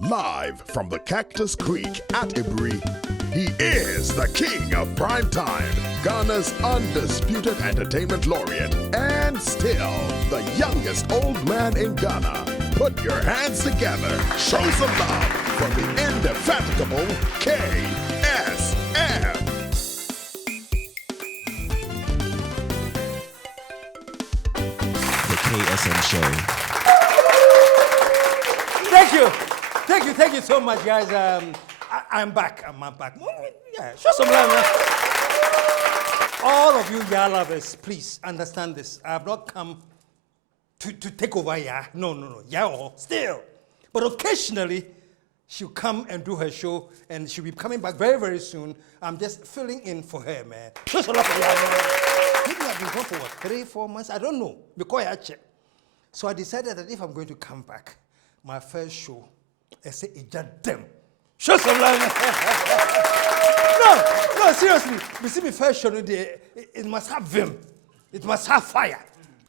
Live from the Cactus Creek at Ibri, he is the king of prime time, Ghana's undisputed entertainment laureate, and still the youngest old man in Ghana. Put your hands together, show some love for the indefatigable KSM. The KSM Show. Thank you so much, guys. I'm back. Yeah, show some love. Man. All of you Yah lovers, please understand this. I have not come to take over Yah. No. Yah still. But occasionally, she'll come and do her show, and she'll be coming back very, very soon. I'm just filling in for her, man. Show some love for Yah, man. Maybe I've been gone for what, 3-4 months? I don't know. Because I checked. So I decided that if I'm going to come back, my first show, I say, it's just them. Show some love. No, seriously. You see, my first show, it must have vim. It must have fire.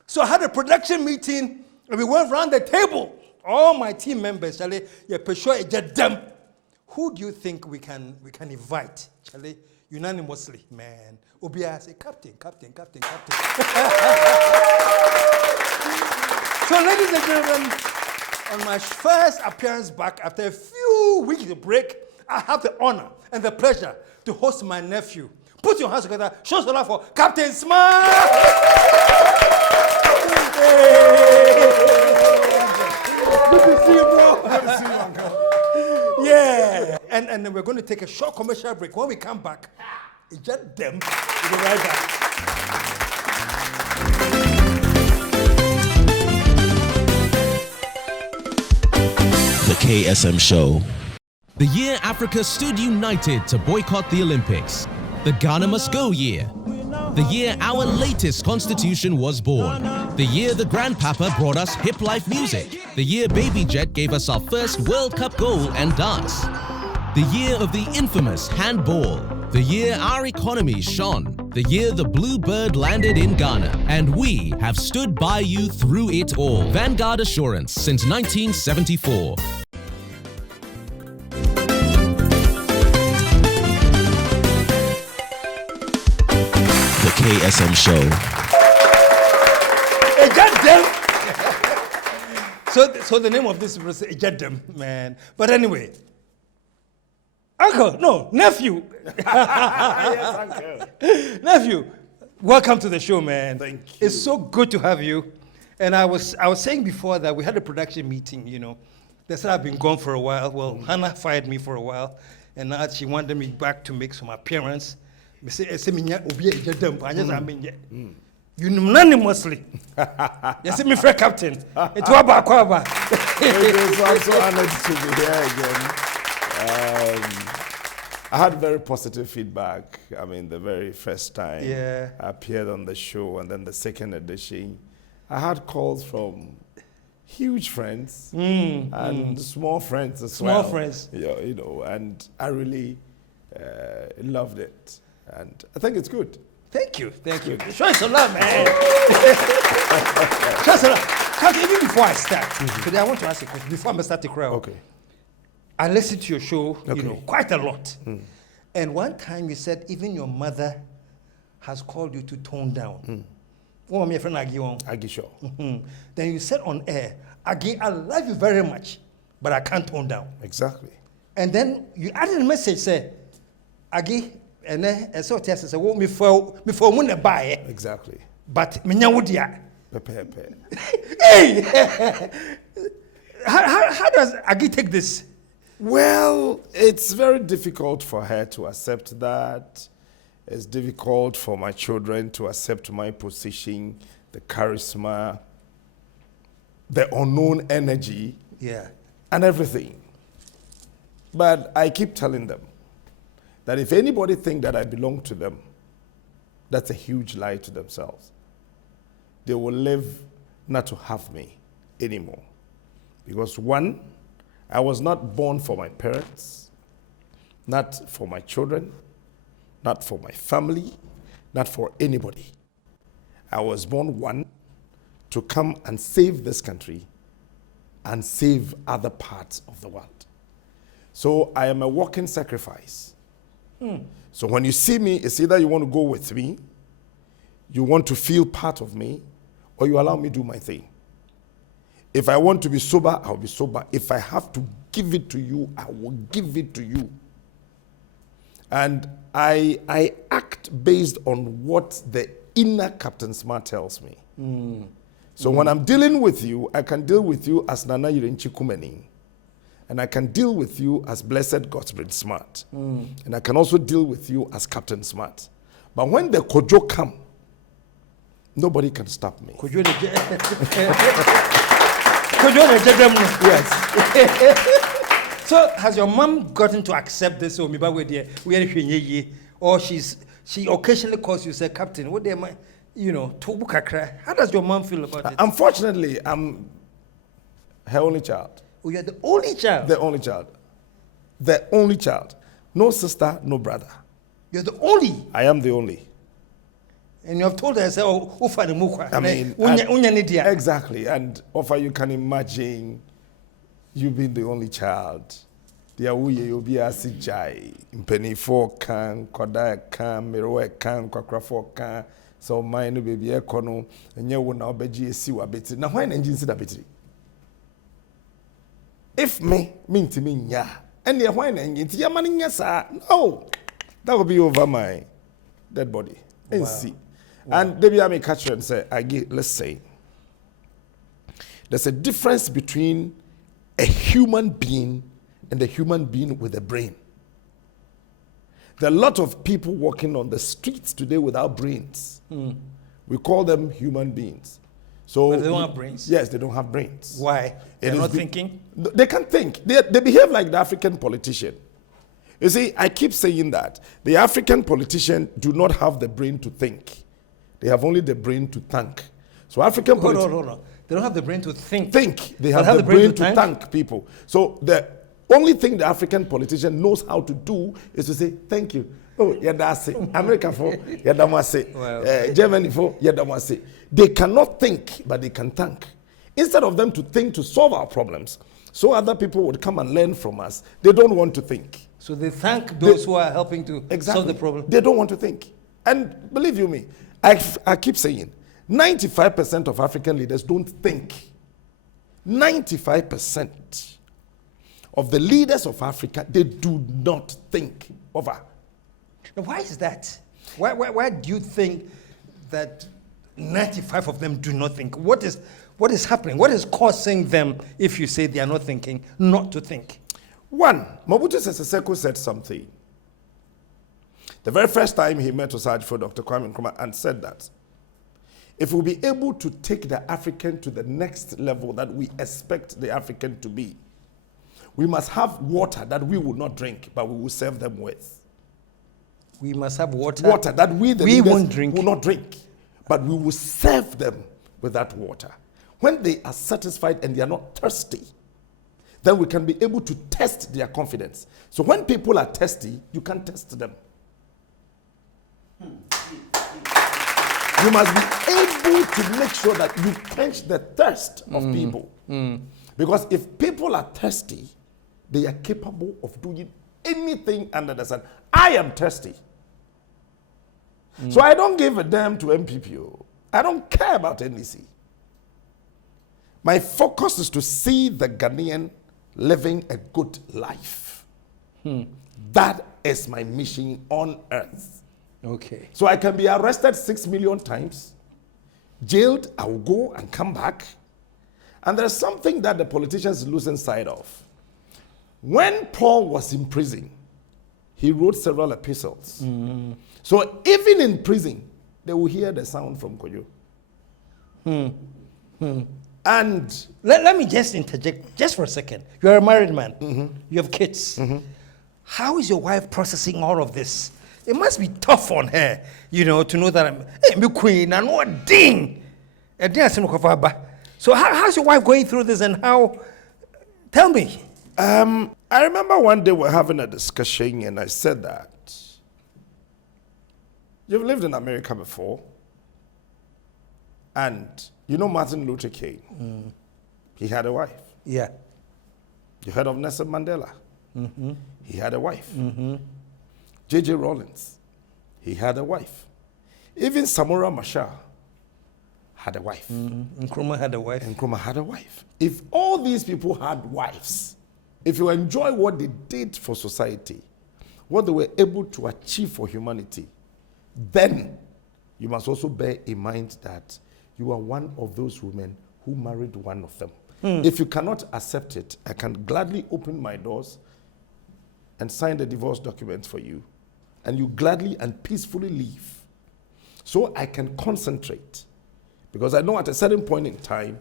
So I had a production meeting, and we went around the table. All my team members, Charlie, sure it's just them. Who do you think we can invite, Charlie? Unanimously, man. Obia say, Captain. So, ladies and gentlemen, on my first appearance back after a few weeks of break, I have the honor and the pleasure to host my nephew. Put your hands together. Show some love for Captain Smart. Good to see you, bro. Good to see you, Uncle. Yeah. And then we're going to take a short commercial break. When we come back, it's just them. We'll be right back. The KSM Show. The year Africa stood united to boycott the Olympics. The Ghana Must Go year. The year our latest constitution was born. The year the grandpapa brought us hip life music. The year Baby Jet gave us our first World Cup goal and dance. The year of the infamous handball. The year our economy shone. The year the blue bird landed in Ghana. And we have stood by you through it all. Vanguard Assurance since 1974. The KSM Show. So the name of this is Ejedem, man. But anyway, nephew. Yes, Uncle. Nephew, welcome to the show, man. Thank you. It's so good to have you. And I was saying before that we had a production meeting, you know. They said I've been gone for a while. Well, Hannah fired me for a while, and now she wanted me back to make some appearance. Unanimously. You see me, friend Captain. It's Waba. I'm so honored to be here again. I had very positive feedback. I mean, the very first time I appeared on the show, and then the second edition, I had calls from huge friends and small friends as well. Small friends. Yeah, you know, and I really loved it. And I think it's good. Thank you. Show some love, man. Show some love. Even before I start, today I want to ask you a question. Before I start the crowd. Okay. I listened to your show, Okay. quite a lot. And one time you said even your mother has called you to tone down. Oh, my friend Agi. Agisho. Then you said on air, Agi, I love you very much, but I can't tone down. Exactly. And then you added a message, say, Agi, and then I saw Tessa say, me for mun buy. Exactly. But me nyawudia. Pepe. Hey! How does Agi take this? Well, it's very difficult for her to accept that. It's difficult for my children to accept my position, the charisma, the unknown energy, and everything. But I keep telling them that if anybody think that I belong to them, that's a huge lie to themselves. They will live not to have me anymore. Because one, I was not born for my parents, not for my children, not for my family, not for anybody. I was born, one, to come and save this country, and save other parts of the world. So I am a walking sacrifice. So when you see me, it's either you want to go with me, you want to feel part of me, or you allow me to do my thing. If I want to be sober, I'll be sober. If I have to give it to you, I will give it to you. And I act based on what the inner Captain Smart tells me. So when I'm dealing with you, I can deal with you as Nana Yirenchi Kumeni. And I can deal with you as Blessed Gottfried Smart. And I can also deal with you as Captain Smart. But when the Kojo come, nobody can stop me. Yes. So has your mom gotten to accept this, or she occasionally calls you, say, Captain, what am I, how does your mom feel about it? Unfortunately, I'm her only child. Oh, you're the only child? The only child. The only child. No sister, no brother. You're the only? I am the only. And you have told her, I mean, exactly. And offer, you can imagine you being the only child. You'll be a CJ. Penny for can, Koda can, Miro can, Quacrafo can. So mine will be a cono, and you will now be GSU a bit. Now, when engines a bit? If me, mean to me, ya. And the wine engines, ya money, yes, sir. No, that will be over my dead body. And wow. See. Wow. And maybe I may catch you and say, let's say, there's a difference between a human being and a human being with a brain. There are a lot of people walking on the streets today without brains. We call them human beings. So but they don't have brains? Yes, they don't have brains. Why? They're not thinking? They can think. They behave like the African politician. You see, I keep saying that. The African politician do not have the brain to think. They have only the brain to thank. So African politicians... No. They don't have the brain to think. They have the brain to thank people. So the only thing the African politician knows how to do is to say, thank you. Oh, yadase. America for yadamase. Germany for yadamase. They cannot think, but they can thank. Instead of them to think to solve our problems, so other people would come and learn from us, they don't want to think. So they thank those who are helping to solve the problem. They don't want to think. And believe you me, I keep saying, 95% of African leaders don't think. 95% of the leaders of Africa, they do not think. Over. Now, why is that? Why do you think that 95 of them do not think? What is happening? What is causing them, if you say they are not thinking, not to think? One, Mobutu Sese Seko said something. The very first time he met Osajifo, Dr. Kwame Nkrumah, and said that if we'll be able to take the African to the next level that we expect the African to be, we must have water that we will not drink, but we will serve them with. We must have water. Water that we won't drink. Will not drink, but we will serve them with that water. When they are satisfied and they are not thirsty, then we can be able to test their confidence. So when people are thirsty, you can test them. You must be able to make sure that you quench the thirst of people. Because if people are thirsty, they are capable of doing anything under the sun. I am thirsty. So I don't give a damn to MPPO. I don't care about NDC. My focus is to see the Ghanaian living a good life. That is my mission on earth. Okay. So I can be arrested 6 million times, jailed, I will go and come back. And there's something that the politicians lose sight of. When Paul was in prison, he wrote several epistles. So even in prison, they will hear the sound from Kojo. And let me just interject just for a second. You're a married man. You have kids. How is your wife processing all of this? It must be tough on her, to know that I'm queen and what ding. So how's your wife going through this and how? Tell me. I remember one day we're having a discussion and I said that you've lived in America before, and you know Martin Luther King. He had a wife. Yeah. You heard of Nelson Mandela? Mm-hmm. He had a wife. Mm-hmm. J.J. Rollins, he had a wife. Even Samora Machel had a wife. Mm-hmm. Nkrumah had a wife. Nkrumah had a wife. If all these people had wives, if you enjoy what they did for society, what they were able to achieve for humanity, then you must also bear in mind that you are one of those women who married one of them. If you cannot accept it, I can gladly open my doors and sign the divorce document for you, and you gladly and peacefully leave, so I can concentrate. Because I know at a certain point in time,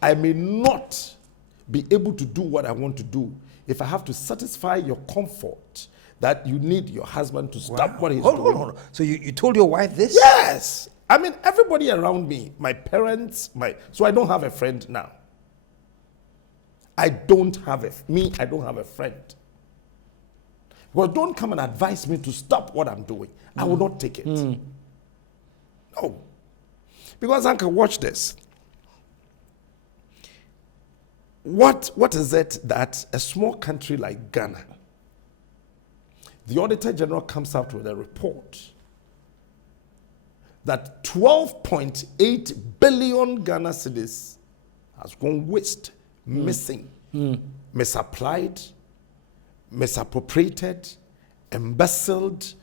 I may not be able to do what I want to do if I have to satisfy your comfort that you need your husband to stop what he's doing. Hold on. So you told your wife this? Yes. I mean, everybody around me, my parents, so I don't have a friend now. I don't have a friend. Well, don't come and advise me to stop what I'm doing. I will not take it. No. Because I can watch this. What is it that a small country like Ghana, the Auditor General comes out with a report that 12.8 billion Ghana cedis has gone waste, missing, misapplied, misappropriated, embezzled,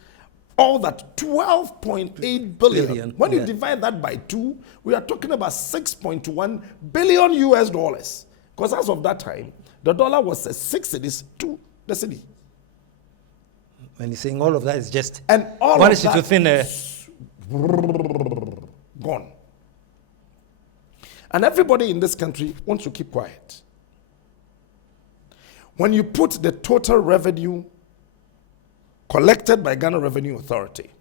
all that 12.8 billion. When you divide that by 2, we are talking about 6.1 billion US dollars. Because as of that time, the dollar was 6 cedis to the cedi. When you're saying all of that is just and all of that to thin air. Gone. And everybody in this country wants to keep quiet. When you put the total revenue collected by Ghana Revenue Authority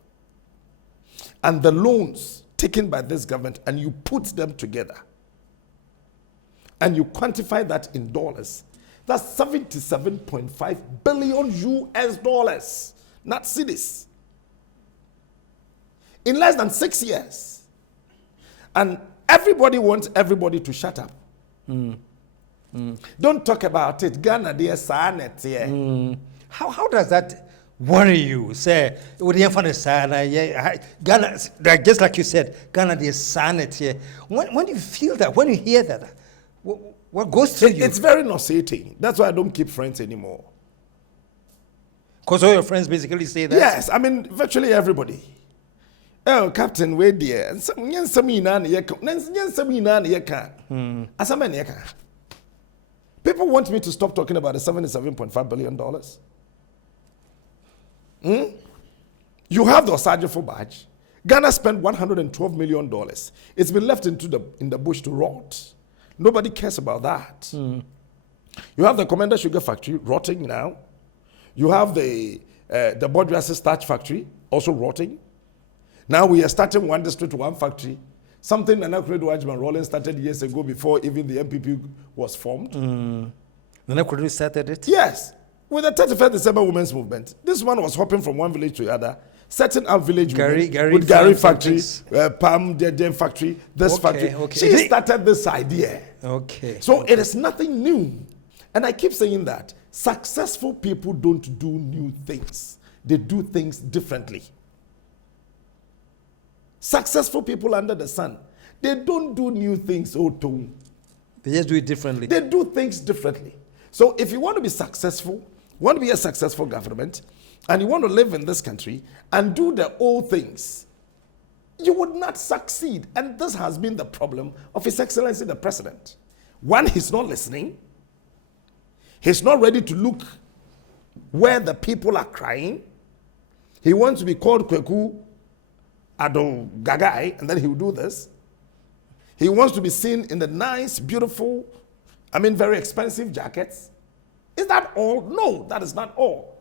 and the loans taken by this government, and you put them together and you quantify that in dollars, that's 77.5 billion US dollars, not cedis, in less than 6 years. And everybody wants everybody to shut up. Don't talk about it. Ghana, they are How does that worry you? Say, Ghana, just like you said, Ghana, they sanity. When do you feel that? When you hear that? What goes through you? It's very nauseating. That's why I don't keep friends anymore. Because all your friends basically say that? Yes, I mean, virtually everybody. Oh, Captain, where dear? People want me to stop talking about the $77.5 billion. You have the Osajifo badge. Ghana spent $112 million. It's been left in the bush to rot. Nobody cares about that. You have the Commander Sugar Factory rotting now. You have the Bordras's starch factory also rotting. Now we are starting one district, one factory. Something Nana Kredo Ajman Rollins started years ago before even the MPP was formed. Nana Kredo started it? Yes. With the 31st December Women's Movement. This one was hopping from one village to the other, setting up village with Gary factory, Palm Dead factory, this factory. She started this idea. So it is nothing new. And I keep saying that successful people don't do new things. They do things differently. Successful people under the sun, they don't do new things. They just do it differently. They do things differently. So if you want to be successful, want to be a successful government, and you want to live in this country and do the old things, you would not succeed. And this has been the problem of His Excellency the President. One, he's not listening. He's not ready to look where the people are crying. He wants to be called Kweku Ado Gagai, and then he will do this. He wants to be seen in the nice, beautiful, very expensive jackets. Is that all? No, that is not all.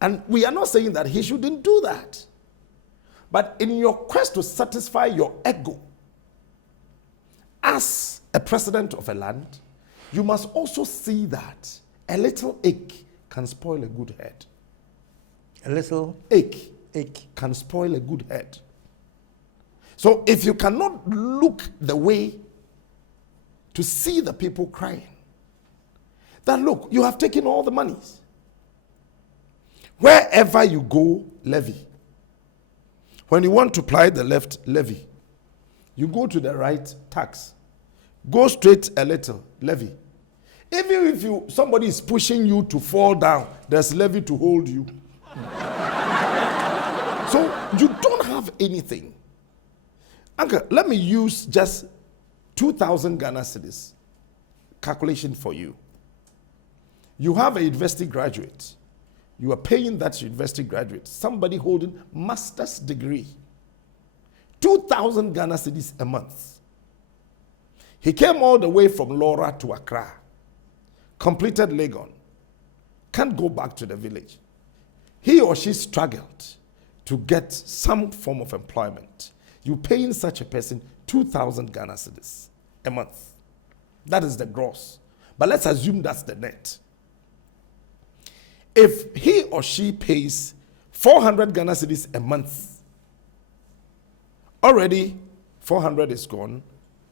And we are not saying that he shouldn't do that. But in your quest to satisfy your ego, as a president of a land, you must also see that a little ache can spoil a good head. A little ache can spoil a good head. So if you cannot look the way to see the people crying, that, look, you have taken all the monies. Wherever you go, levy. When you want to apply the left, levy. You go to the right, tax. Go straight a little, levy. Even if somebody is pushing you to fall down, there's levy to hold you. So you don't have anything. Uncle, let me use just 2,000 Ghana cedis calculation for you. You have a university graduate. You are paying that university graduate, somebody holding master's degree, 2,000 Ghana cedis a month. He came all the way from Laura to Accra, completed Legon, can't go back to the village. He or she struggled to get some form of employment. You're paying such a person 2,000 Ghana cedis a month. That is the gross. But let's assume that's the net. If he or she pays 400 Ghana cedis a month, already 400 is gone,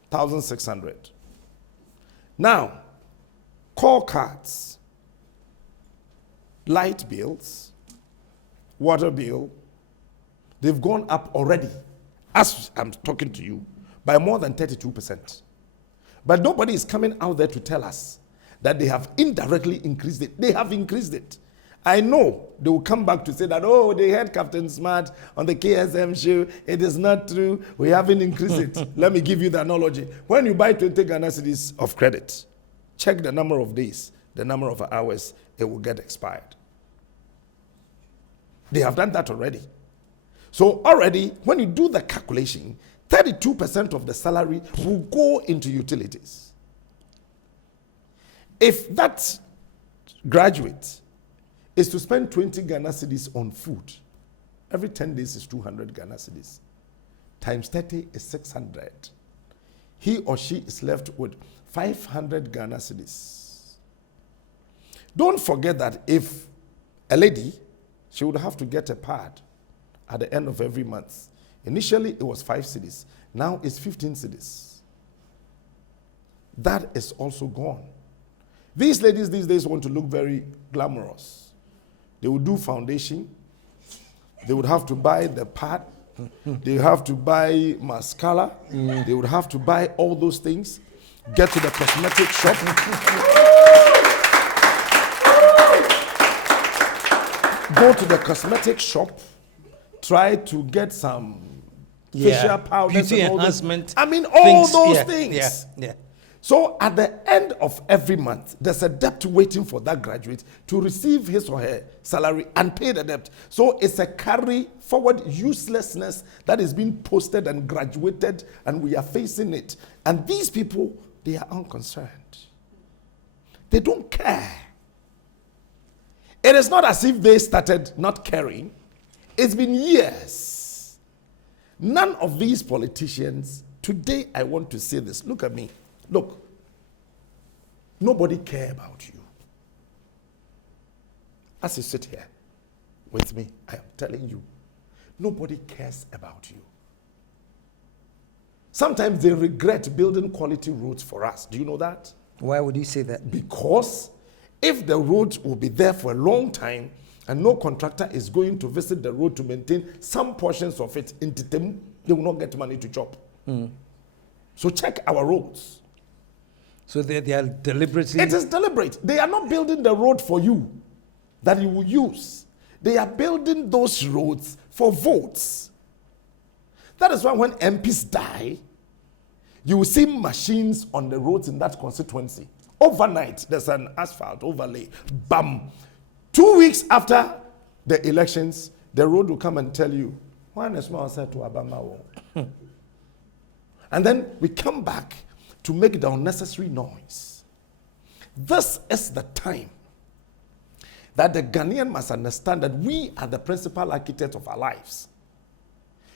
1,600. Now, call cards, light bills, water bill, they've gone up already, as I'm talking to you, by more than 32%. But nobody is coming out there to tell us that they have indirectly increased it. They have increased it. I know they will come back to say that, oh, they had Captain Smart on the KSM show. It is not true. We haven't increased it. Let me give you the analogy. When you buy 20 Ghana cedis of credit, check the number of days, the number of hours, it will get expired. They have done that already. So already, when you do the calculation, 32% of the salary will go into utilities. If that graduate is to spend 20 Ghana cedis on food, every 10 days is 200 Ghana cedis. Times 30 is 600. He or she is left with 500 Ghana cedis. Don't forget that if a lady, she would have to get a pad at the end of every month. Initially, it was 5 cedis. Now it's 15 cedis. That is also gone. These ladies these days want to look very glamorous. They would do foundation. They would have to buy the pad. They have to buy mascara. They would have to buy all those things. Get to the cosmetic shop. Go to the cosmetic shop. Try to get some facial powder. Beauty enhancement. I mean, all things. those Yeah, things. Yeah. So at the end of every month, there's a debt waiting for that graduate to receive his or her salary and pay the debt. So it's a carry forward uselessness that is being posted and graduated, and we are facing it. And these people, they are unconcerned. They don't care. It is not as if they started not caring. It's been years. None of these politicians, today I want to say this. Look at me. Look, nobody cares about you. As you sit here with me, I am telling you, nobody cares about you. Sometimes they regret building quality roads for us. Do you know that? Why would you say that? Because if the roads will be there for a long time and no contractor is going to visit the road to maintain some portions of it in Titem, they will not get money to chop. So check our roads. So they are deliberately... It is deliberate. They are not building the road for you that you will use. They are building those roads for votes. That is why when MPs die, you will see machines on the roads in that constituency. Overnight, there's an asphalt overlay. Bam! 2 weeks after the elections, the road will come and tell you, when is my to Abama? And then we come back to make the unnecessary noise. This is the time that the Ghanaian must understand that we are the principal architect of our lives.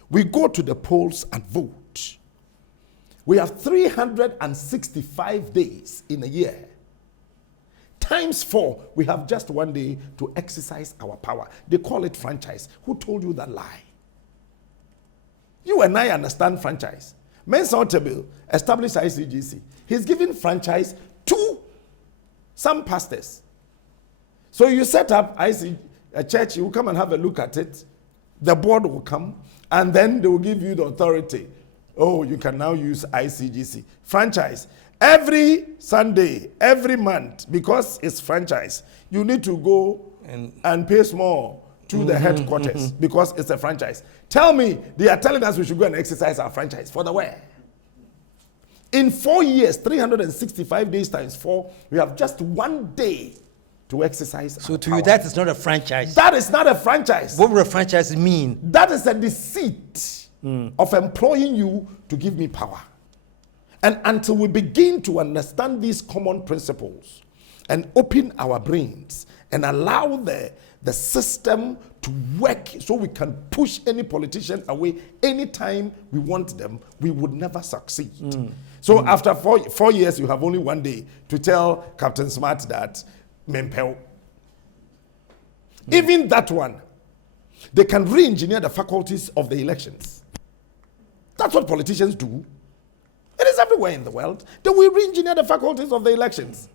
We go to the polls and vote. We have 365 days in a year. Times 4, we have just 1 day to exercise our power. They call it franchise. Who told you that lie? You and I understand franchise. Mensa Ottebil established ICGC. He's giving franchise to Some pastors. So you set up a church, you will come and have a look at it. The board will come, and then they will give you the authority. Oh, you can now use ICGC. Franchise. Every Sunday, every month, because it's franchise, you need to go and pay small to the headquarters because it's a franchise. Tell me, they are telling us we should go and exercise our franchise. For the where? In 4 years, 365 days times 4, we have just 1 day to exercise. So to you, that is not a franchise. That is not a franchise. What would a franchise mean? That is a deceit of employing you to give me power. And until we begin to understand these common principles and open our brains and allow the system to work so we can push any politician away anytime we want them, we would never succeed. So after 4 years, you have only 1 day to tell Captain Smart that Mempel. Even that one, they can re-engineer the faculties of the elections. That's what politicians do. It is everywhere in the world. They will re-engineer the faculties of the elections.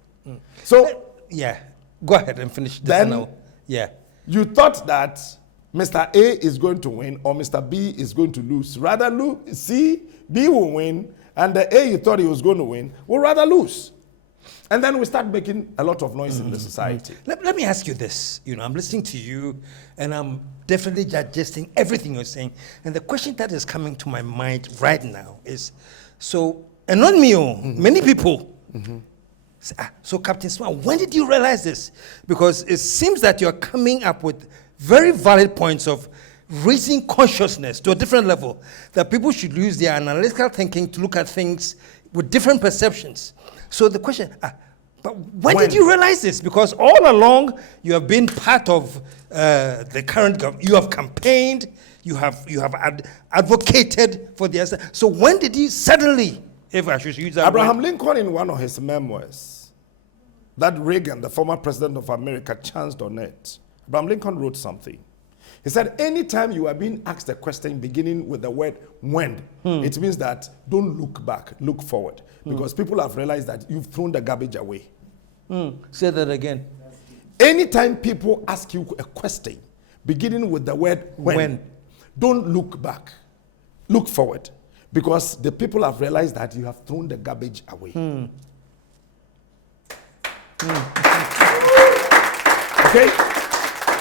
So, yeah, go ahead and finish this then now. Yeah. You thought that Mr. A is going to win or Mr. B is going to lose. Rather, B will win, and the A you thought he was going to win will rather lose. And then we start making a lot of noise in the society. Let me ask you this. You know, I'm listening to you, and I'm definitely digesting everything you're saying. And the question that is coming to my mind right now is, so, and not me, many people. Say, so Captain Smart, when did you realize this? Because it seems that you're coming up with very valid points of raising consciousness to a different level, that people should use their analytical thinking to look at things with different perceptions. So the question, but when did you realize this? Because all along you have been part of the current government. You have campaigned. You have advocated for the other. So when did you suddenly, if I should use that Abraham word, Lincoln, in one of his memoirs, that Reagan, the former president of America, chanced on it. Abraham Lincoln wrote something. He said, anytime you are being asked a question beginning with the word when, it means that don't look back, look forward. Because people have realized that you've thrown the garbage away. Say that again. Anytime people ask you a question beginning with the word when, don't look back, look forward. Because the people have realized that you have thrown the garbage away. Okay?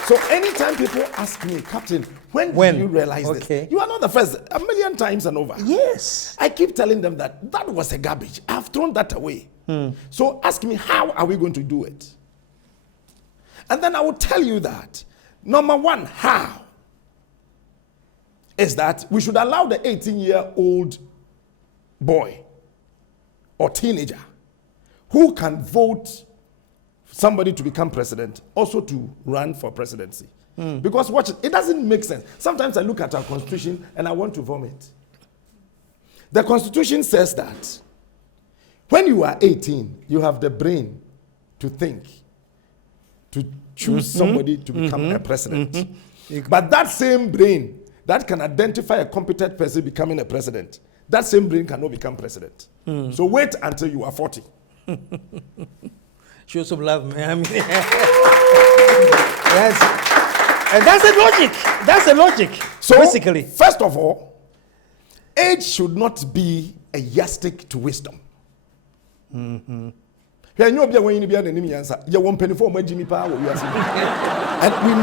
So anytime people ask me, Captain, when did you realize this? You are not the first, 1,000,000 times and over. Yes. I keep telling them that was a garbage. I've thrown that away. So ask me, how are we going to do it? And then I will tell you that, number one, how? Is that we should allow the 18-year-old boy or teenager who can vote somebody to become president also to run for presidency. Because watch it, it doesn't make sense. Sometimes I look at our constitution and I want to vomit. The constitution says that when you are 18, you have the brain to think, to choose somebody to become a president. But that same brain that can identify a competent person becoming a president, that same brain cannot become president. So wait until you are 40. Show some love, man. I mean, yes. And that's the logic. That's the logic. So basically, first of all, age should not be a yardstick to wisdom. And we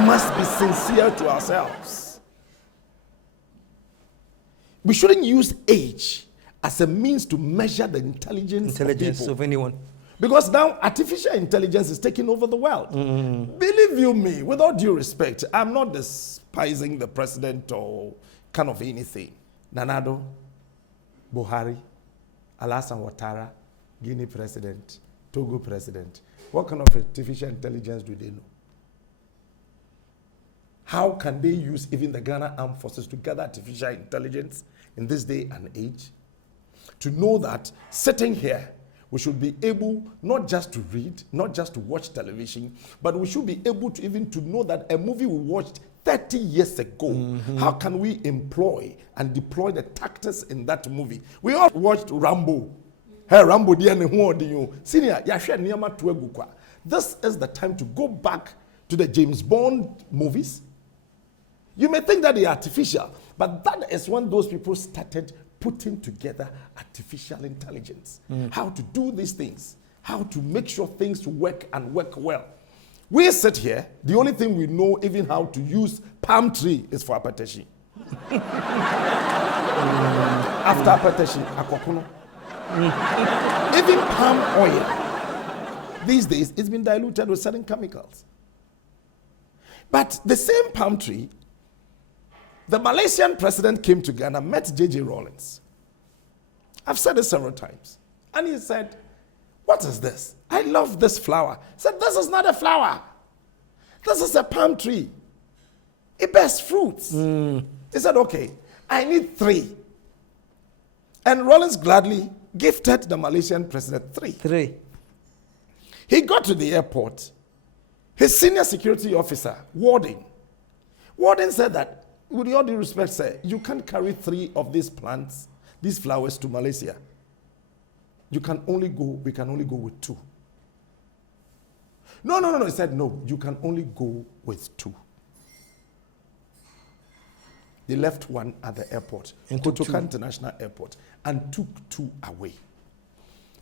must be sincere to ourselves. We shouldn't use age as a means to measure the intelligence of anyone. Because now artificial intelligence is taking over the world. Believe you me, with all due respect, I'm not despising the president or kind of anything. Nanado, Buhari, Alassane Ouattara, Guinea president, Togo president. What kind of artificial intelligence do they know? How can they use even the Ghana Armed Forces to gather artificial intelligence in this day and age? To know that sitting here, we should be able not just to read, not just to watch television, but we should be able to even to know that a movie we watched 30 years ago, how can we employ and deploy the tactics in that movie? We all watched Rambo. Hey, Rambo, senior, This is the time to go back to the James Bond movies. You may think that they are artificial, but that is when those people started putting together artificial intelligence. How to do these things, how to make sure things work and work well. We sit here, the only thing we know even how to use palm tree is for apateshi. After apateshi, akokono. Even palm oil, these days, it's been diluted with certain chemicals. But the same palm tree, the Malaysian president came to Ghana, met J.J. Rawlings. I've said it several times. And he said, what is this? I love this flower. He said, this is not a flower. This is a palm tree. It bears fruits. He said, okay, I need 3. And Rawlings gladly gifted the Malaysian president 3. He got to the airport. His senior security officer, Warden said that, with all due respect, sir, you can't carry 3 of these plants, these flowers to Malaysia. We can only go with 2. No. He said, no, you can only go with 2. They left 1 at the airport, in Kotoka International Airport, and took 2 away.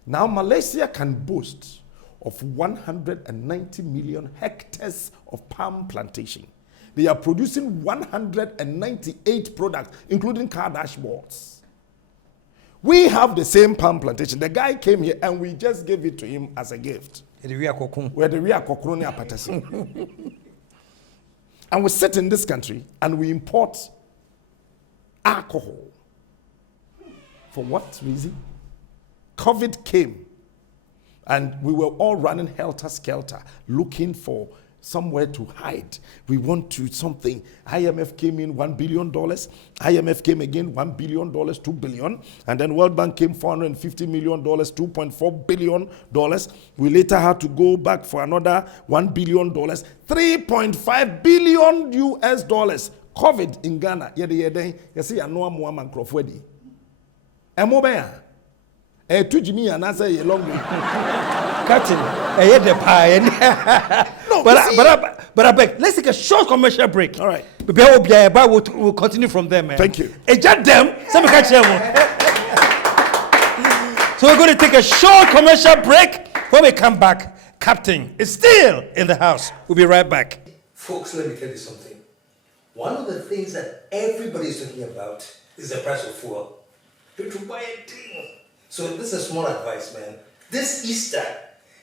Now Malaysia can boast of 190 million hectares of palm plantation. They are producing 198 products, including car dashboards. We have the same palm plantation. The guy came here and we just gave it to him as a gift. We're the real kokroni apatasi. And we sit in this country and we import alcohol. For what reason? COVID came and we were all running helter-skelter, looking for somewhere to hide. We want to something. IMF came in $1 billion. IMF came again $1 billion, $2 billion. And then World Bank came $450 million, $2.4 billion. We later had to go back for another $1 billion, $3.5 billion US dollars. COVID in Ghana, you see, I know I'm one man crofwedi. Emobea. To Jimmy and I say a long Captain, I hate the pie. No, but I beg, let's take a short commercial break. All right. We'll continue from there, man. Thank you. So we're going to take a short commercial break. When we come back, Captain is still in the house. We'll be right back. Folks, let me tell you something. One of the things that everybody is talking about is the price of fuel. People buy a thing. So this is a small advice, man. This Easter,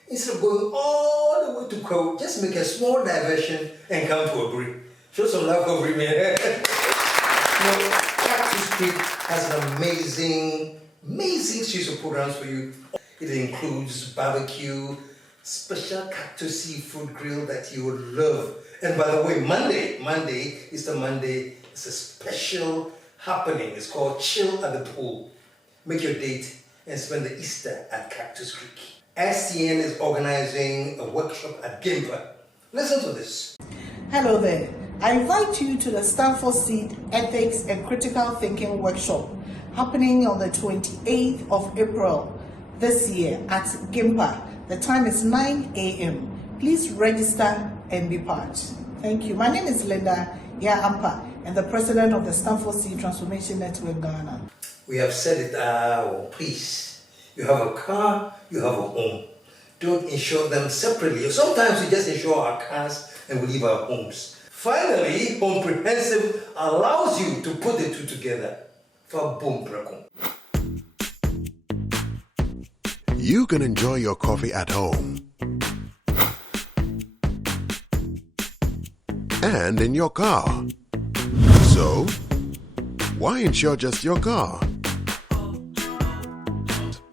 instead of going all the way to Ko, just make a small diversion and come to Obri. Show some love, Obri, man. Cactus Creek has an amazing series of programs for you. It includes barbecue, special cactus seafood grill that you would love. And by the way, Monday, Easter Monday, it's a special happening. It's called Chill at the Pool. Make your date and spend the Easter at Cactus Creek. SCN is organizing a workshop at Gimpa. Listen to this. Hello there. I invite you to the Stanford Seed Ethics and Critical Thinking Workshop happening on the 28th of April this year at Gimpa. The time is 9 a.m. Please register and be part. Thank you. My name is Linda Ampa, and the president of the Stanford Seed Transformation Network Ghana. We have said it, please. You have a car, you have a home. Don't insure them separately. Sometimes we just insure our cars and we leave our homes. Finally, Comprehensive allows you to put the two together for boom prakon. You can enjoy your coffee at home and in your car. So, why insure just your car?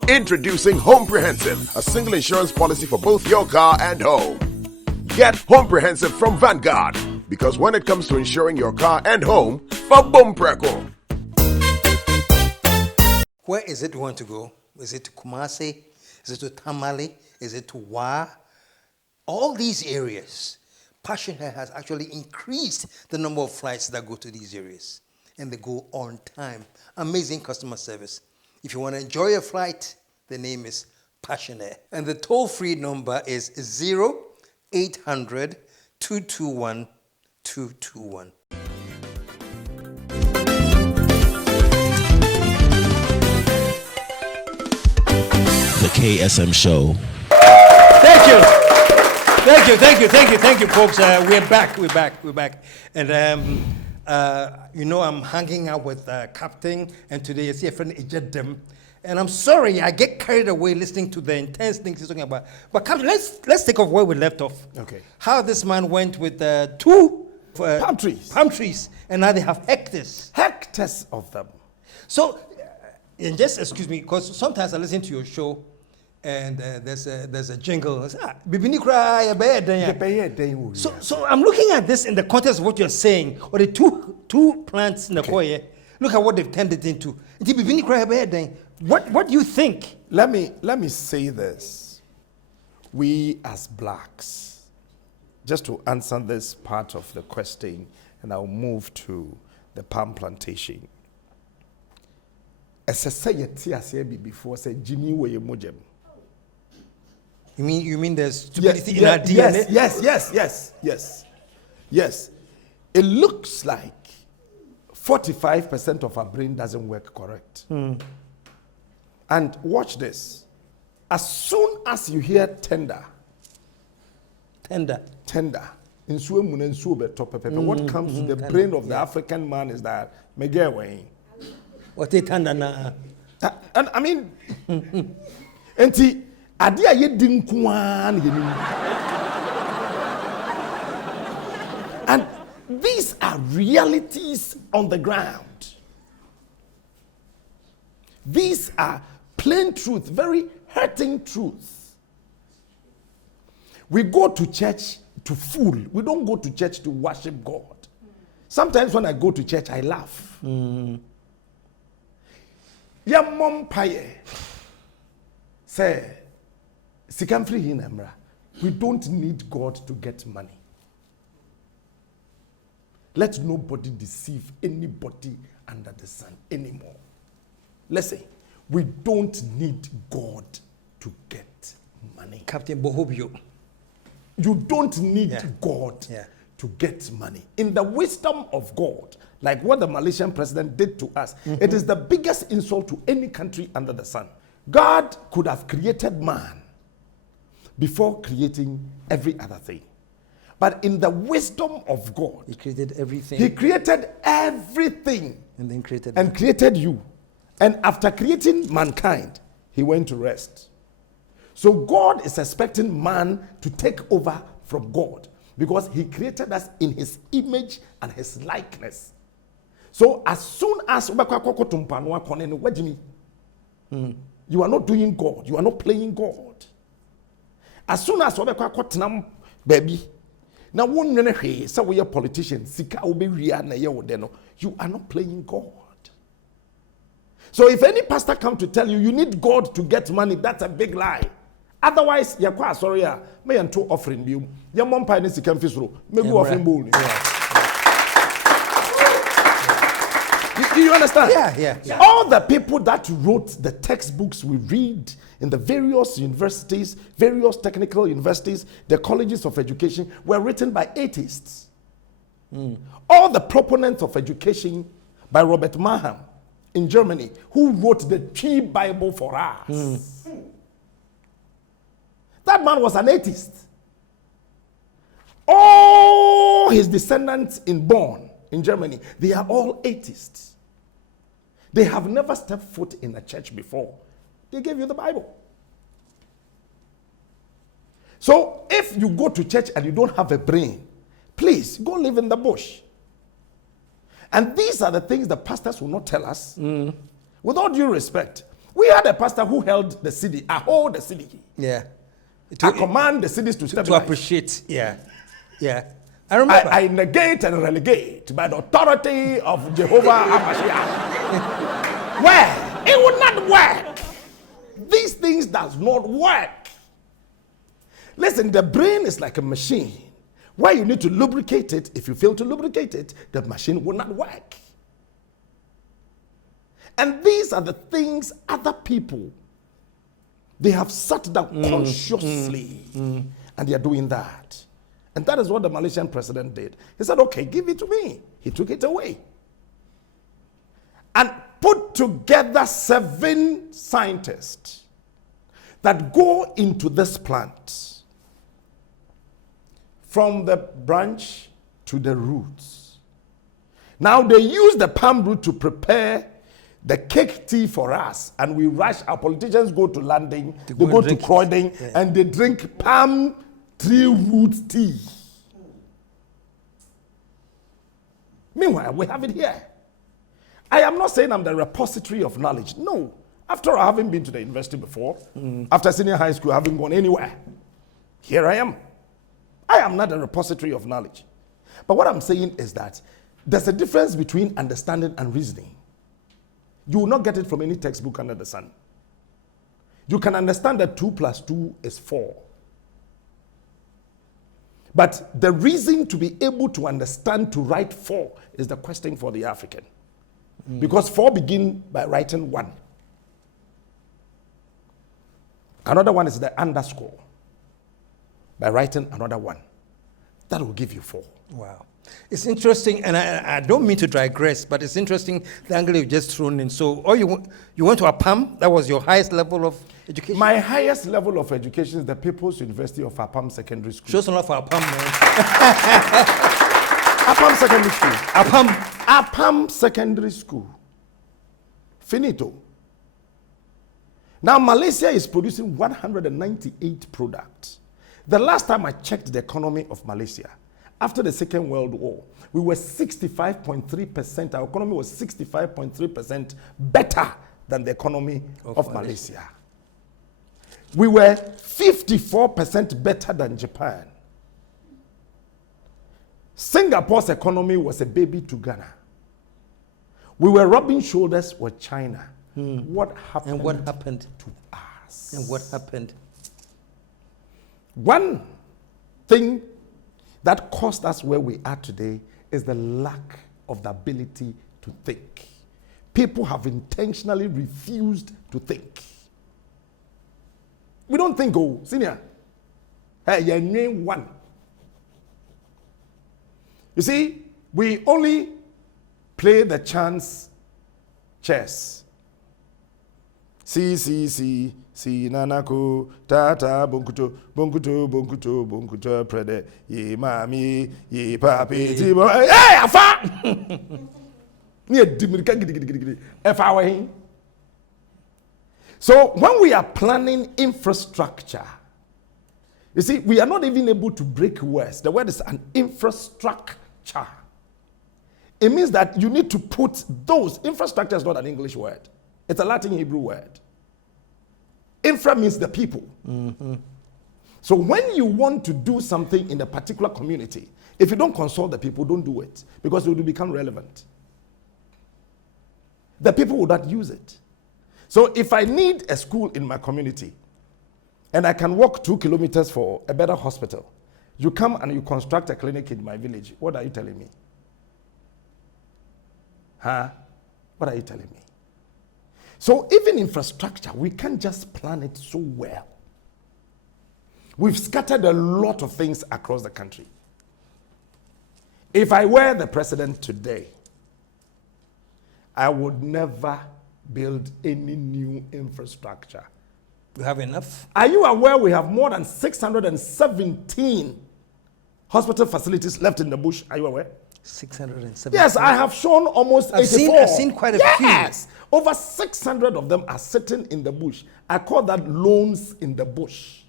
Introducing Homeprehensive, a single insurance policy for both your car and home. Get Homeprehensive from Vanguard, because when it comes to insuring your car and home, for boom preko. Where is it you want to go? Is it to Kumasi? Is it to Tamale? Is it to Wa? All these areas, Passion Hair has actually increased the number of flights that go to these areas. And they go on time. Amazing customer service. If you want to enjoy a flight, the name is passionate. And the toll-free number is 0800 221 221. The KSM Show. Thank you. Thank you, folks. We're back. And, I'm hanging out with Captain, and today I see a friend, Ejedem. And I'm sorry, I get carried away listening to the intense things he's talking about. But Captain, let's take off where we left off. Okay. How this man went with two palm trees. Palm trees, and now they have hectares. Hectares of them. So, and just excuse me, because sometimes I listen to your show, and there's a jingle. Bibini cry a bed. So I'm looking at this in the context of what you're saying, or the two plants in the koye. Look at what they've turned it into. Bibini cry a bed. What do you think? Let me say this. We as blacks, just to answer this part of the question, and I'll move to the palm plantation. As a society, as I said before, say Jimmy way mojem. You mean there's stupidity in our DNA? Yes. It looks like 45% of our brain doesn't work correct. And watch this. As soon as you hear tender, what comes to the brain of the African man is that what they tender na? And I mean, enti adia ye din kwan ye. And these are realities on the ground. These are plain truth, very hurting truth. We go to church to fool. We don't go to church to worship God. Sometimes when I go to church, I laugh. Ya mom paye say sikam free hin emra. We don't need God to get money. Let nobody deceive anybody under the sun anymore. Listen, we don't need God to get money. Captain Bohobio. You don't need God to get money. In the wisdom of God, like what the Malaysian president did to us, it is the biggest insult to any country under the sun. God could have created man before creating every other thing. But in the wisdom of God, He created everything. He created everything. And then created created you. And after creating mankind, He went to rest. So God is expecting man to take over from God because He created us in His image and His likeness. So as soon as you are not doing God, you are not playing God. As soon as baby, now one say we are politicians, you are not playing God. So if any pastor come to tell you need God to get money, that's a big lie. Otherwise, you're quite sorry. May and two offering you. Your mom pay ni sikam fisro. Maybe offering bowl. You understand? Yeah. All the people that wrote the textbooks we read in the various universities, various technical universities, the colleges of education were written by atheists. All the proponents of education by Robert Maham in Germany, who wrote the Tree Bible for us. That man was an atheist. All his descendants in Bonn, in Germany, they are all atheists. They have never stepped foot in a church before. They gave you the Bible. So if you go to church and you don't have a brain, please go live in the bush. And these are the things the pastors will not tell us. With all due respect, we had a pastor who held the city, I hold the city. Yeah. I command the cities to stabilize. To appreciate. Yeah. I remember. I negate and relegate by the authority of Jehovah HaMashiach. Where? It would not work. These things does not work. Listen, the brain is like a machine. Why you need to lubricate it. If you fail to lubricate it, the machine will not work. And these are the things other people They have sat down consciously and they are doing that. And that is what the Malaysian president did. He said, okay, give it to me. He took it away. And put together 7 scientists that go into this plant from the branch to the roots. Now they use the palm root to prepare the cake tea for us, and we rush. Our politicians go to London, they go to Croydon, and they drink palm tree root tea. Meanwhile, we have it here. I am not saying I'm the repository of knowledge. No. After all, I haven't been to the university before. After senior high school, I haven't gone anywhere. Here I am. I am not a repository of knowledge. But what I'm saying is that there's a difference between understanding and reasoning. You will not get it from any textbook under the sun. You can understand that 2 + 2 is 4. But the reason to be able to understand to write 4 is the question for the African. Because 4 begin by writing 1. Another one is the underscore. By writing another 1. That will give you 4. Wow. It's interesting, and I don't mean to digress, but it's interesting the angle you've just thrown in. So, you went to APAM? That was your highest level of education? My highest level of education is the People's University of APAM Secondary School. Show some love for APAM, man. APAM Secondary School. APAM Secondary School. Finito. Now, Malaysia is producing 198 products. The last time I checked the economy of Malaysia, after the Second World War, we were 65.3%. Our economy was 65.3% better than the economy of Malaysia. We were 54% better than Japan. Singapore's economy was a baby to Ghana. We were rubbing shoulders with China. What happened? And what happened to us? And what happened? One thing that caused us where we are today is the lack of the ability to think. People have intentionally refused to think. We don't think, oh, senior, hey, you name one. You see, we only play the chance chess. Si nanako tata bonkuto prede ye mami ye papi tibo hey afa ni edimirika gidigidi efa wa. So when we are planning infrastructure, you see, we are not even able to break words. The word is an infrastructure. It means that you need to put those. Infrastructure is not an English word. It's a Latin Hebrew word. Infra means the people. So when you want to do something in a particular community, if you don't consult the people, don't do it, because it will become relevant. The people will not use it. So if I need a school in my community, and I can walk 2 kilometers for a better hospital, you come and you construct a clinic in my village. What are you telling me? What are you telling me? So even infrastructure, we can't just plan it so well. We've scattered a lot of things across the country. If I were the president today, I would never build any new infrastructure. We have enough? Are you aware we have more than 617 hospital facilities left in the bush? Are you aware? 617? Yes, I have shown almost 84. I've seen quite a few. Yes, over 600 of them are sitting in the bush. I call that loans in the bush.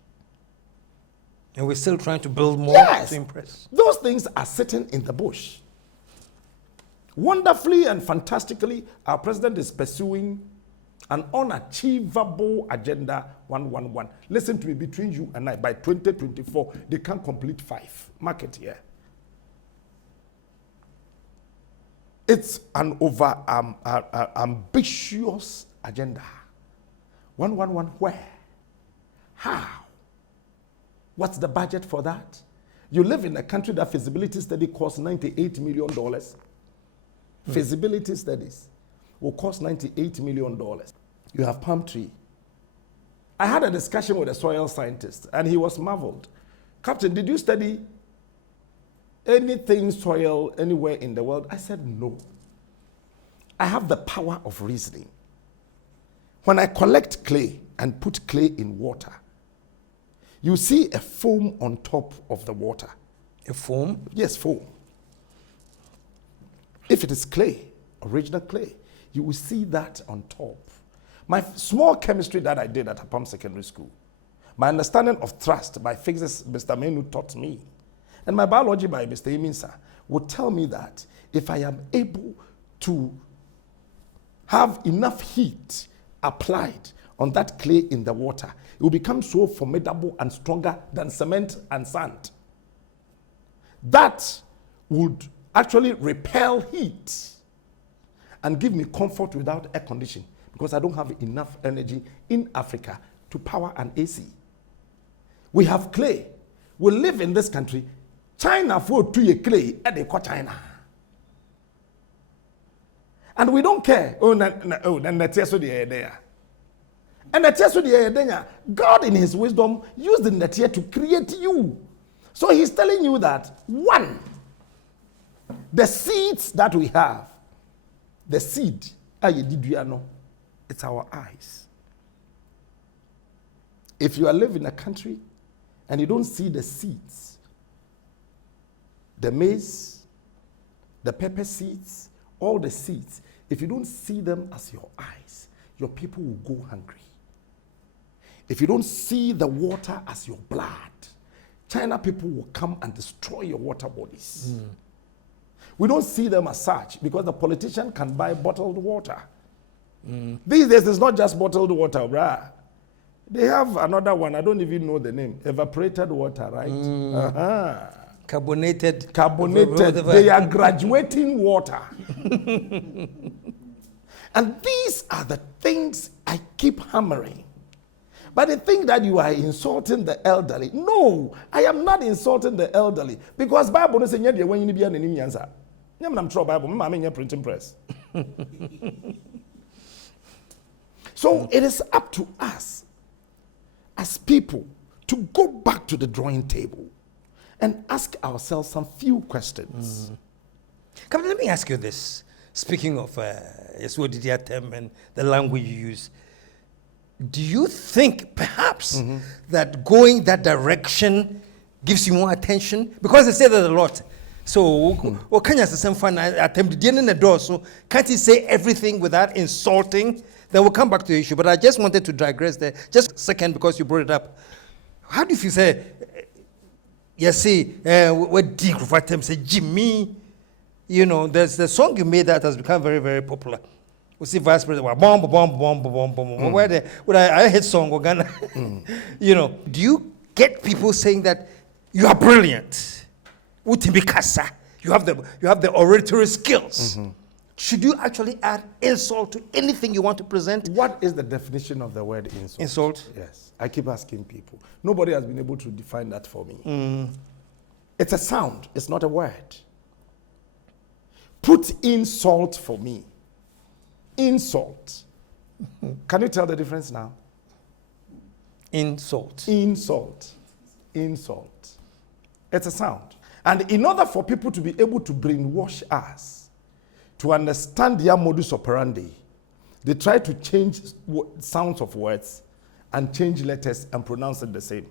And we're still trying to build more to impress. Those things are sitting in the bush. Wonderfully and fantastically, our president is pursuing an unachievable agenda 111. Listen to me, between you and I, by 2024, they can complete 5. Mark it here. It's an ambitious agenda. 111 where? How? What's the budget for that? You live in a country that feasibility study costs $98 million. Feasibility studies will cost $98 million. You have palm tree. I had a discussion with a soil scientist, and he was marveled. Captain, did you study anything soil anywhere in the world? I said, no. I have the power of reasoning. When I collect clay and put clay in water, you see a foam on top of the water. A foam? Yes, foam. If it is clay, original clay, you will see that on top. My small chemistry that I did at Apam Secondary School, my understanding of thrust by physicist Mr. Menu taught me, and my biology by Mr. Eminsa would tell me that if I am able to have enough heat applied on that clay in the water, it will become so formidable and stronger than cement and sand. That would actually repel heat and give me comfort without air conditioning, because I don't have enough energy in Africa to power an AC. We have clay. We live in this country. China for 2 year clay and they call China. And we don't care. Then the tears of the air there. And the tears of the air there, God in his wisdom used the tear to create you. So he's telling you that, one, the seeds that we have, the seed, it's our eyes. If you are living in a country and you don't see the seeds, the maize, the pepper seeds, all the seeds, if you don't see them as your eyes, your people will go hungry. If you don't see the water as your blood, China people will come and destroy your water bodies. We don't see them as such because the politician can buy bottled water. These days, it's not just bottled water, bruh. They have another one, I don't even know the name. Evaporated water, right? Carbonated. They are graduating water. And these are the things I keep hammering. But they think that you are insulting the elderly. No, I am not insulting the elderly. Because Bible doesn't say when you be an enemy answer. I'm sure Bible, I'm in your printing press. So it is up to us as people to go back to the drawing table and ask ourselves some few questions. Come, let me ask you this. Speaking of term and the language you use, do you think perhaps that going that direction gives you more attention? Because they say that a lot. So, what can you say? Some fun attempt in the door. So, can't you say everything without insulting? Then we'll come back to the issue. But I just wanted to digress there just a second because you brought it up. How do you feel? Say, you see, what deep of them say, Jimmy. You know, there's the song you made that has become very, very popular. We see Vice President, bomb. Where I hit song, Ghana. You know, do you get people saying that you are brilliant? You have the oratory skills. Should you actually add insult to anything you want to present? What is the definition of the word insult? Insult? Yes. I keep asking people. Nobody has been able to define that for me. It's a sound. It's not a word. Put insult for me. Insult. Can you tell the difference now? Insult. Insult. Insult. It's a sound. And in order for people to be able to brainwash us, to understand their modus operandi, they try to change sounds of words and change letters and pronounce it the same.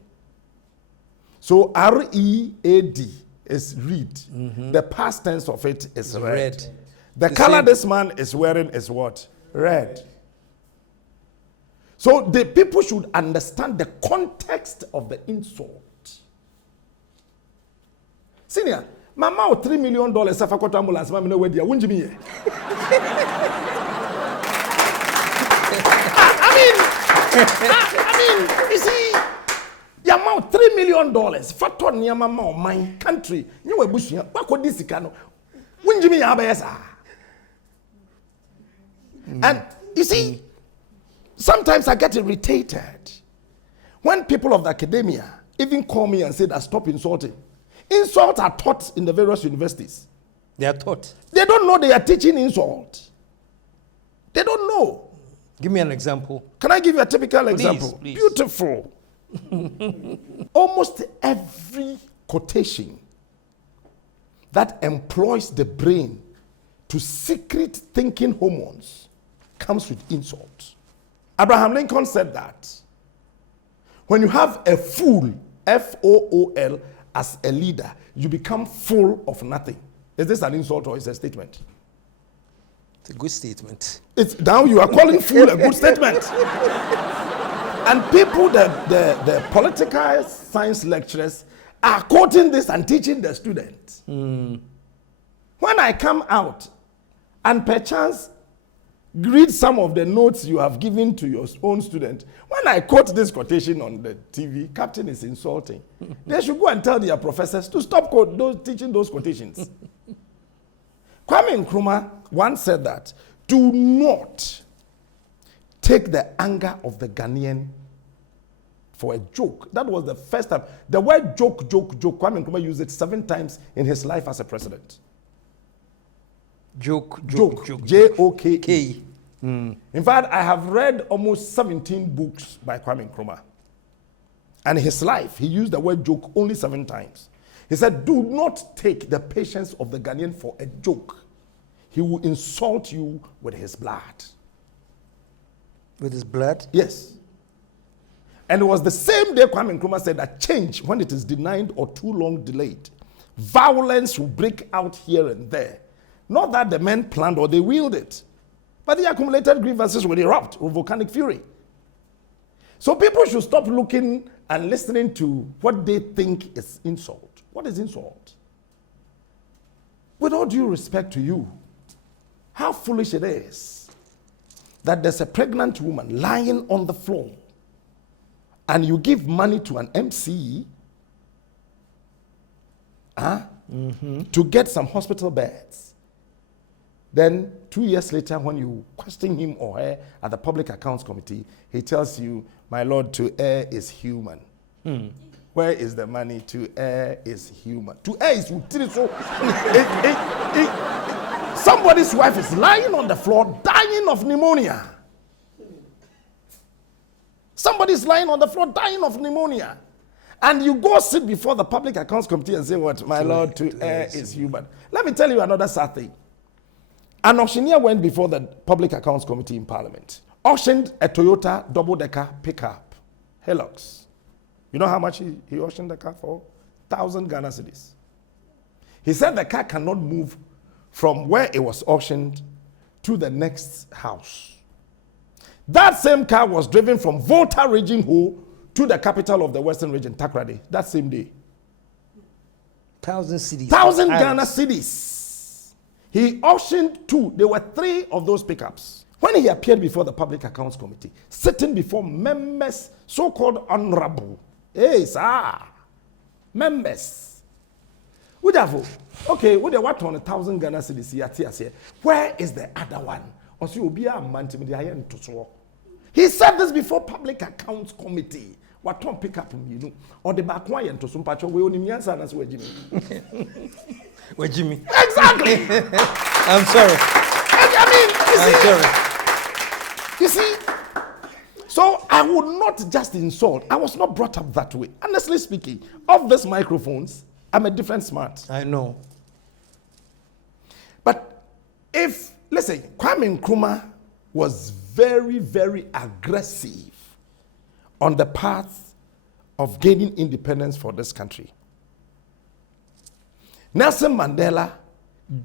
So R-E-A-D is read. The past tense of it is red. The color this man is wearing is what? Red. So the people should understand the context of the insult. Senior, mama $3 million Safakoto ambulance, mama no way dia wunji me. I mean, you see, the amount $3 million, fato ni mama my country, you we bushia, bako disikano, wunji me abayesa. And you see, sometimes I get irritated when people of the academia even call me and say that stop insulting. Insults are taught in the various universities. They are taught. They don't know they are teaching insult. They don't know. Give me an example. Can I give you a typical example? Please. Beautiful. Almost every quotation that employs the brain to secret thinking hormones comes with insult. Abraham Lincoln said that when you have a fool, F-O-O-L, as a leader, you become full of nothing. Is this an insult or is it a statement? It's a good statement. It's now you are calling fool a good statement. And people, the political science lecturers are quoting this and teaching the students. When I come out and perchance read some of the notes you have given to your own student, when I quote this quotation on the TV, Captain is insulting. They should go and tell their professors to stop teaching those quotations. Kwame Nkrumah once said that, do not take the anger of the Ghanaian for a joke. That was the first time. The word joke, Kwame Nkrumah used it 7 times in his life as a president. Joke. J-O-K-E. In fact, I have read almost 17 books by Kwame Nkrumah. And in his life, he used the word joke only 7 times. He said, do not take the patience of the Ghanaian for a joke. He will insult you with his blood. With his blood? Yes. And it was the same day Kwame Nkrumah said that change, when it is denied or too long delayed, violence will break out here and there. Not that the men planned or they willed it, but the accumulated grievances will erupt with volcanic fury. So people should stop looking and listening to what they think is insult. What is insult? With all due respect to you, how foolish it is that there's a pregnant woman lying on the floor and you give money to an MC to get some hospital beds. Then 2 years later, when you question him or her at the Public Accounts Committee, he tells you, my lord, to err is human. Where is the money? To err is human. To err is so. Somebody's wife is lying on the floor, dying of pneumonia. Somebody's lying on the floor, dying of pneumonia. And you go sit before the Public Accounts Committee and say, what? My lord, to err is human. Let me tell you another sad thing. An auctioneer went before the Public Accounts Committee in Parliament, auctioned a Toyota double-decker pickup, Hilux. You know how much he auctioned the car for? 1,000 Ghana cedis. He said the car cannot move from where it was auctioned to the next house. That same car was driven from Volta Region Ho to the capital of the Western Region, Takoradi, that same day. 1,000 cedis. 1,000 Ghana cedis. He auctioned 2. There were 3 of those pickups. When he appeared before the Public Accounts Committee, sitting before members, so-called honorable, hey, sir, members. Okay, what on 1,000 Ghana cedis here? Where is the other one? He said this before Public Accounts Committee. What don't pick up you know, or the back one to some patch we only answer as well, Jimmy. Where Jimmy? Exactly. I'm sorry. You see, so I would not just insult. I was not brought up that way. Honestly speaking, of these microphones, I'm a different smart. I know. But listen, Kwame Nkrumah was very, very aggressive on the path of gaining independence for this country. Nelson Mandela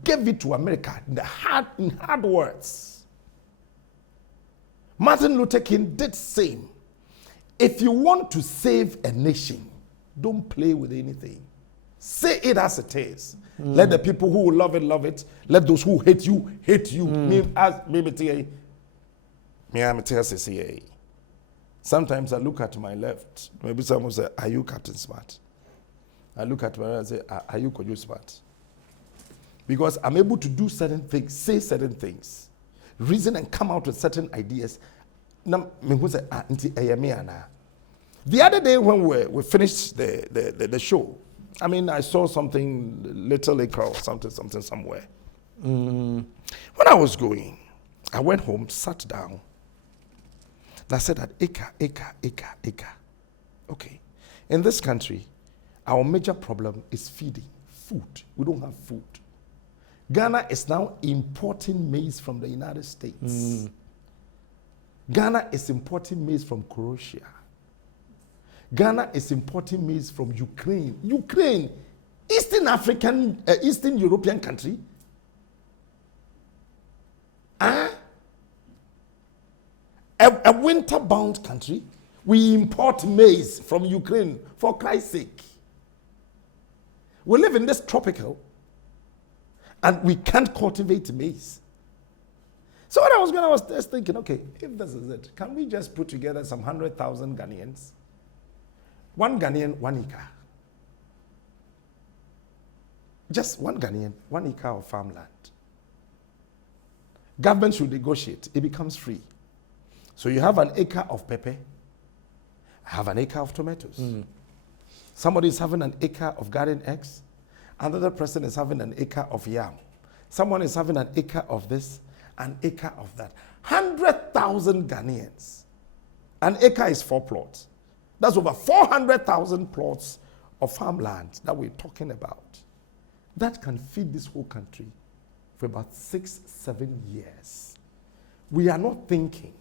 gave it to America in hard words. Martin Luther King did the same. If you want to save a nation, don't play with anything. Say it as it is. Let the people who love it, love it. Let those who hate you, hate you. Sometimes I look at my left. Maybe someone say, are you Captain Smart? I look at my right and say, are you Kojo Smart? Because I'm able to do certain things, say certain things, reason and come out with certain ideas. The other day when we finished the show, I mean, I saw something, Little Acre or something somewhere. When I was going, I went home, sat down, that said that acre. Okay. In this country, our major problem is feeding, food. We don't have food. Ghana is now importing maize from the United States. Ghana is importing maize from Croatia. Ghana is importing maize from Ukraine. Ukraine, Eastern European country. A winter-bound country. We import maize from Ukraine, for Christ's sake. We live in this tropical, and we can't cultivate maize. So what I was just thinking, okay, if this is it, can we just put together some 100,000 Ghanaians? One Ghanaian, 1 acre. Just one Ghanaian, 1 acre of farmland. Government should negotiate. It becomes free. So you have an acre of pepper. I have an acre of tomatoes. Somebody is having an acre of garden eggs. Another person is having an acre of yam. Someone is having an acre of this, an acre of that. 100,000 Ghanaians. An acre is 4 plots. That's over 400,000 plots of farmland that we're talking about. That can feed this whole country for about 6-7 years. We are not thinking.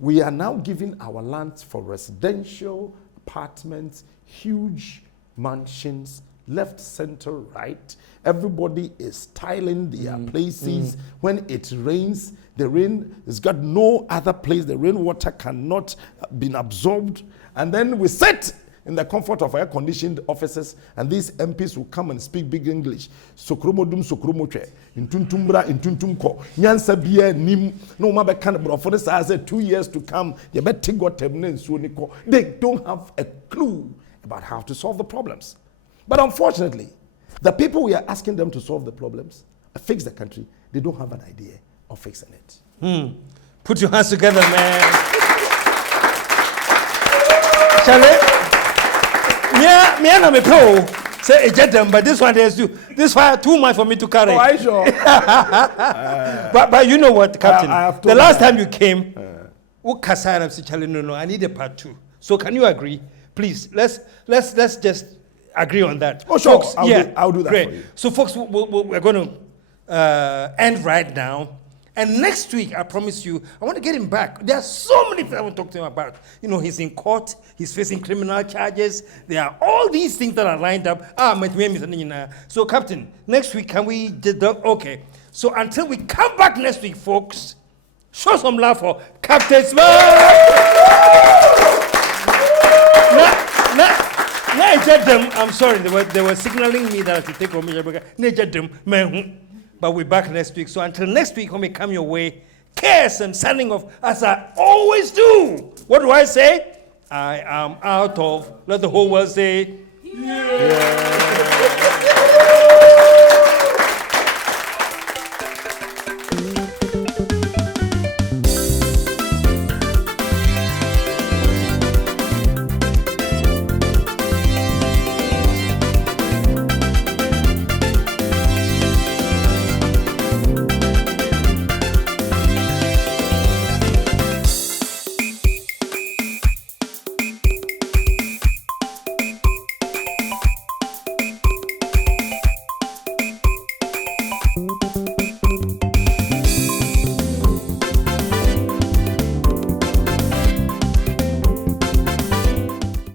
We are now giving our lands for residential apartments, huge mansions, left, center, right. Everybody is tiling their places. When it rains, the rain has got no other place. The rainwater cannot be absorbed. And then we sit in the comfort of air-conditioned offices, and these MPs will come and speak big English. Sokromodum sokromotwe, intuntumbra intuntumko, nyansa biye nim, no mabe kan bro for this as 2 years to come, you bet got so they don't have a clue about how to solve the problems. But unfortunately, the people we are asking them to solve the problems, fix the country, they don't have an idea of fixing it. Put your hands together, man. Shall yeah, me and I'm a pro. Say a gentleman, but this one is this one too much for me to carry. Oh, are you sure? But you know what, Captain? I have the last time you came, no, I need a part 2. So can you agree? Please, let's just agree on that. Oh, sure. Folks, I'll do that great. for you. So, folks, we're going to end right now. And next week, I promise you, I want to get him back. There are so many things I want to talk to him about. You know, he's in court. He's facing criminal charges. There are all these things that are lined up. So, Captain, next week, can we okay. So, until we come back next week, folks, show some love for Captain Smith. I'm sorry, they were signaling me that I should take on. But we're back next week. So until next week, when we come your way, KSM signing off as I always do. What do I say? I am out of, let the whole world say, yeah.